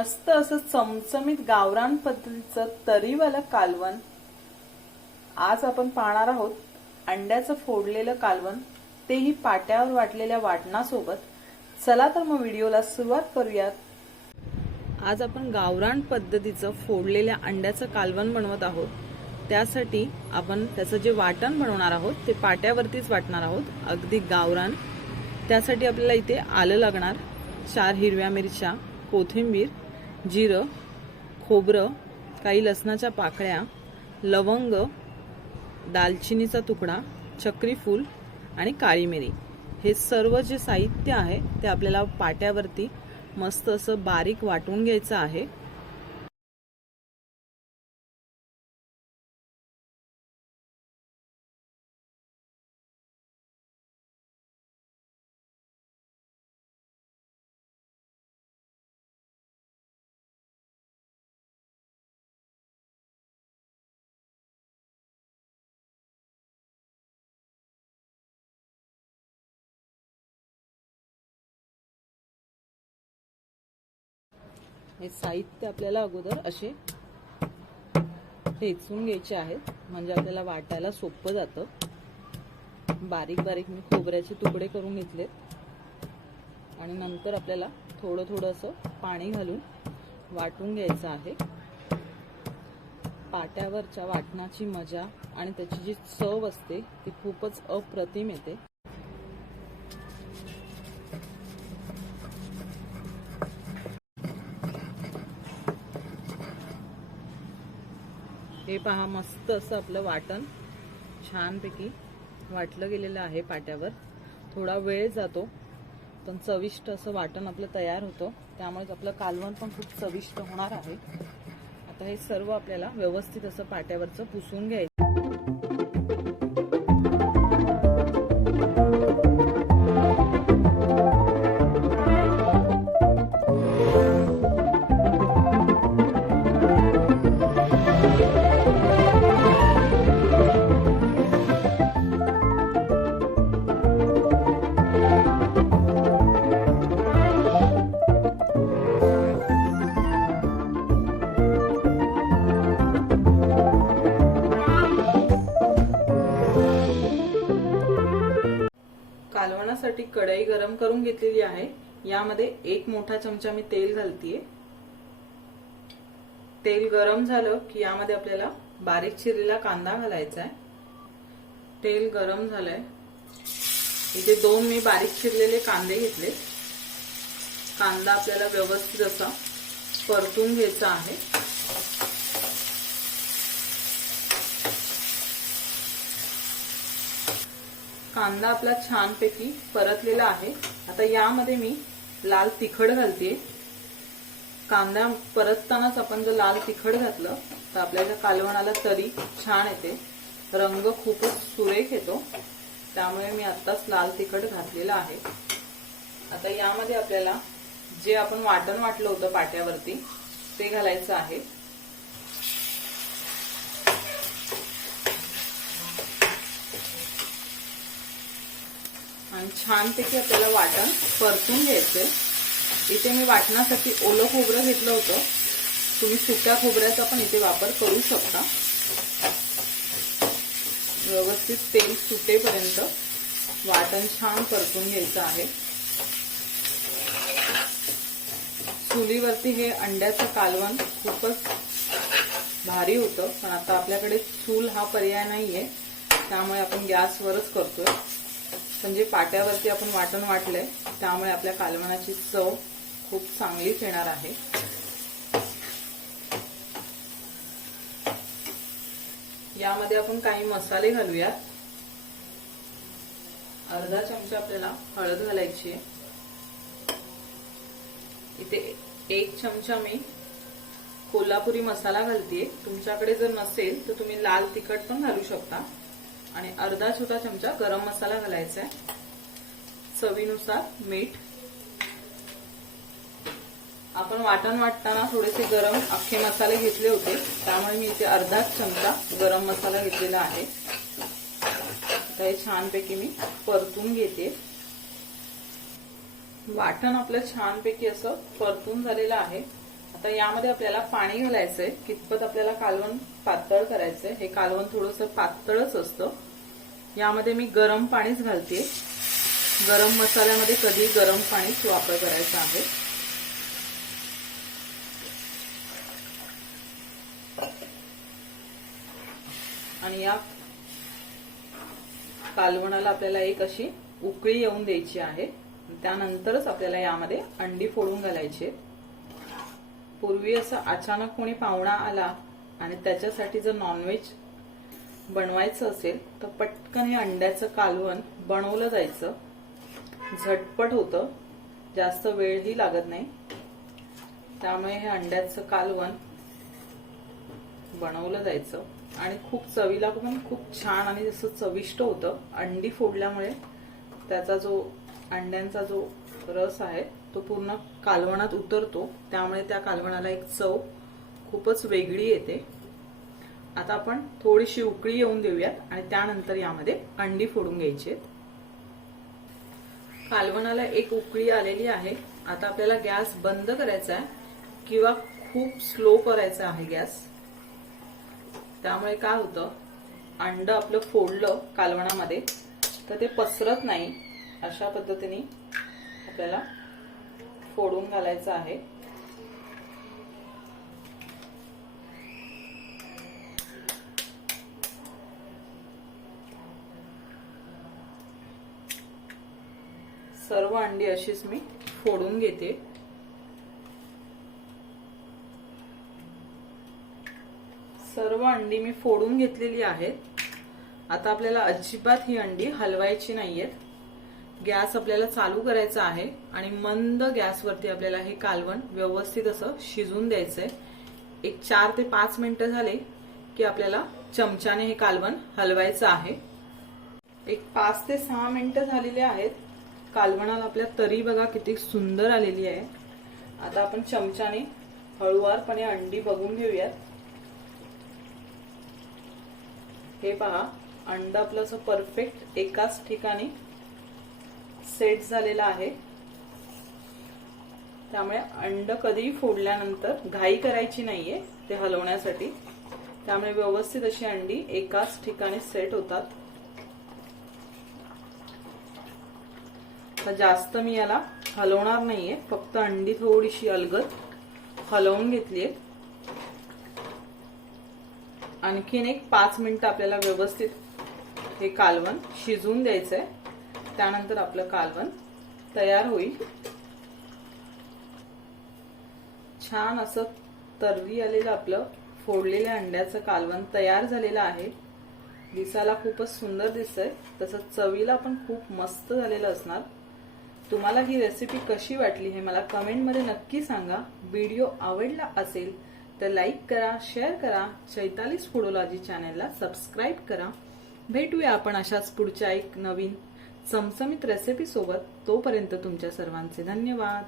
मस्त असं चमचमीत गावरान पद्धतीचं तरीवालं कालवण आज आपण पाहणार आहोत। अंड्याचं फोडलेलं कालवण, तेही पाट्यावर वाटलेल्या वाटणासोबत। चला तर मग व्हिडिओला सुरुवात करूयात। आज आपण गावरान पद्धतीचं फोडलेल्या अंड्याचं कालवण बनवत आहोत। त्यासाठी आपण त्याचं जे वाटण बनवणार आहोत ते पाट्यावरतीच वाटणार आहोत, अगदी गावरान। त्यासाठी आपल्याला इथे आलं लागणार, 4 हिरव्या मिरच्या, कोथिंबीर, जिरं, खोबरं, काही लसणाच्या पाकळ्या, लवंग, दालचिनीचा तुकडा, चक्री फूल आणि काळी मिरी। हे सर्व जे साहित्य आहे ते आपल्याला पाट्यावरती मस्त असं बारीक वाटून घ्यायचं आहे। हे साहित्य आपल्याला अगोदर असे ठेचून घ्यायचे आहेत, म्हणजे आपल्याला वाटायला सोपं जातं। बारीक बारीक मी खोबऱ्याचे तुकडे करून घेतलेत आणि नंतर आपल्याला थोडं थोडं असं पाणी घालून वाटून घ्यायचं आहे। पाट्यावरच्या वाटणाची मजा आणि त्याची जी चव असते ती खूपच अप्रतिम येते। हे पहा, मस्त असं आपलं वाटण छानपैकी वाटलं गेलेलं आहे पाट्यावर। थोडा वेळ जातो पण चविष्ट असं वाटण आपलं तयार होतं, त्यामुळे आपलं कालवण पण खूप चविष्ट होणार आहे। आता हे सर्व आपल्याला व्यवस्थित असं पाट्यावरचं पुसून घ्यायचं। कालवणासाठी कढई गरम करून घेतलेली आहे। यामध्ये 1 मोठा चमचा मी तेल घालतीये। तेल गरम झालं की यामध्ये आपल्याला बारीक चिरलेला कांदा घालायचा आहे। तेल गरम झालंय, इथे 2 मी बारीक चिरलेले कांदे घेतले। कांदा आपल्याला व्यवस्थित असा परतून घ्यायचा आहे। कांदा आपला छानपैकी परतलेला आहे। आता यामध्ये मी लाल तिखट घालते। कांदा परततानाच आपण जर लाल तिखट घातलं तर आपल्या कालवणाला तरी छान येते, रंग खूपच सुरेख येतो, त्यामुळे मी आत्ताच लाल तिखट घातलेलं आहे। आता यामध्ये आपल्याला जे आपण वाटण वाटलं होतं पाट्यावरती ते घालायचं आहे। आणि छानपैकी आपल्याला वाटण परतून घ्यायचंय। इथे मी वाटणासाठी ओलं खोबरं घेतलं होतं, तुम्ही सुक्या खोबऱ्याचा पण इथे वापर करू शकता। व्यवस्थित तेल सुटेपर्यंत वाटण छान परतून घ्यायचं आहे। चुलीवरती हे अंड्याचं कालवण खूपच भारी होतं, पण आता आपल्याकडे चूल हा पर्याय नाहीये, त्यामुळे आपण गॅसवरच करतोय। म्हणजे पाट्यावरती आपण वाटण वाटलंय, त्यामुळे आपल्या कालवणाची चव खूप चांगलीच येणार आहे। यामध्ये आपण काही मसाले घालूया। अर्धा चमचा आपल्याला हळद घालायची आहे। इथे 1 चमचा मी कोल्हापुरी मसाला घालतेय, तुमच्याकडे जर नसेल तर तुम्ही लाल तिखट पण घालू शकता। आणि अर्धा छोटा चमचा गरम मसाला घालायचा आहे। चवीनुसार मीठ। आपण वाटण वाटताना थोडेसे गरम अख्खे मसाले घेतले होते, त्यामुळे मी इथे अर्धा चमचा गरम मसाला घेतलेला आहे। आता हे छानपैकी मी परतून घेते। वाटण आपलं छानपैकी असं परतून झालेलं आहे। आता यामध्ये आपल्याला पाणी घालायचंय, कितपत आपल्याला कालवण पातळ करायचंय. हे कालवण थोडंसं पातळच असतं. यामध्ये मी गरम पाणीच घालते. गरम मसाल्यामध्ये कधी गरम पाणीच वापर करायचा आहे. आणि या कालवणाला आपल्याला एक अशी उकळी येऊन द्यायची आहे. त्यानंतरच आपल्याला यामध्ये अंडी फोडून घालायची. पूर्वी असं अचानक कोणी पाहुणा आला आणि त्याच्यासाठी जर नॉनव्हेज बनवायचं असेल तर पटकन हे अंड्याचं कालवण बनवलं जायचं. झटपट होतं, जास्त वेळही लागत नाही. त्यामुळे हे अंड्याचं कालवण बनवलं जायचं आणि खूप चवीला पण खूप छान आणि जसं चविष्ट होतं. अंडी फोडल्यामुळे त्याचा जो अंड्यांचा जो रस आहे तो पूर्ण कालवणात उतरतो. त्यामुळे त्या कालवणाला एक चव खूपच वेगळी येते. आता आपण थोडीशी उकळी येऊन देऊयात आणि त्यानंतर यामध्ये अंडी फोडून घ्यायची. कालवणाला एक उकळी आलेली आहे. आता आपल्याला गॅस बंद करायचा आहे किंवा खूप स्लो करायचा आहे गॅस. त्यामुळे काय होतं, अंड आपलं फोडलं कालवणामध्ये तर ते पसरत नाही. अशा पद्धतीने आपल्याला फोडून घालायचं आहे. सर्व अंडी अशीच मी फोडून घेते. सर्व अंडी मी फोडून घेतलेली आहेत. आता आपल्याला अजिबात ही अंडी हलवायची नाहीयेत. गॅस आपल्याला चालू करायचा आहे आणि मंद गॅसवरती आपल्याला हे कालवण व्यवस्थित असं शिजून द्यायचंय. एक 4 ते 5 मिनिटं झाले की आपल्याला चमच्याने हे कालवण हलवायचं आहे. एक 5 ते 6 मिनिटं झालेली आहेत. कालवणाला आपल्या तरी बघा किती सुंदर आलेली आहे. आता आपण चमच्याने हळूवारपणे अंडी बघून घेऊयात. हे पहा, अंड आपलं असं परफेक्ट एकाच ठिकाणी सेट झालेला आहे. त्यामुळे अंड कधीही फोडल्यानंतर घाई करायची नाहीये ते हलवण्यासाठी. त्यामुळे व्यवस्थित अशी अंडी एकाच ठिकाणी सेट होतात. जास्त मी याला हलवणार नाहीये, फक्त अंडी थोडीशी अलगद हलवून घेतलीये. आणखीन एक 5 मिनिटं आपल्याला व्यवस्थित हे कालवण शिजवून द्यायचंय. त्यानंतर आपलं कालवण तयार होईल. छान असं तर्री आलेलं आपलं फोडलेल्या अंड्याचं कालवण तयार झालेलं आहे. दिसायला खूपच सुंदर दिसतंय, तसंच चवीला पण खूप मस्त झालेलं असणार. तुम्हाला ही रेसिपी कशी वाटली हे मला कमेंटमध्ये नक्की सांगा. व्हिडिओ आवडला असेल तर लाईक करा, शेअर करा. चैतालीस फूडोलॉजी चॅनलला सबस्क्राईब करा. भेटूया आपण अशाच पुढच्या एक नवीन चमचमीत रेसिपी सोबत. तोपर्यंत तुमच्या सर्वांचे धन्यवाद.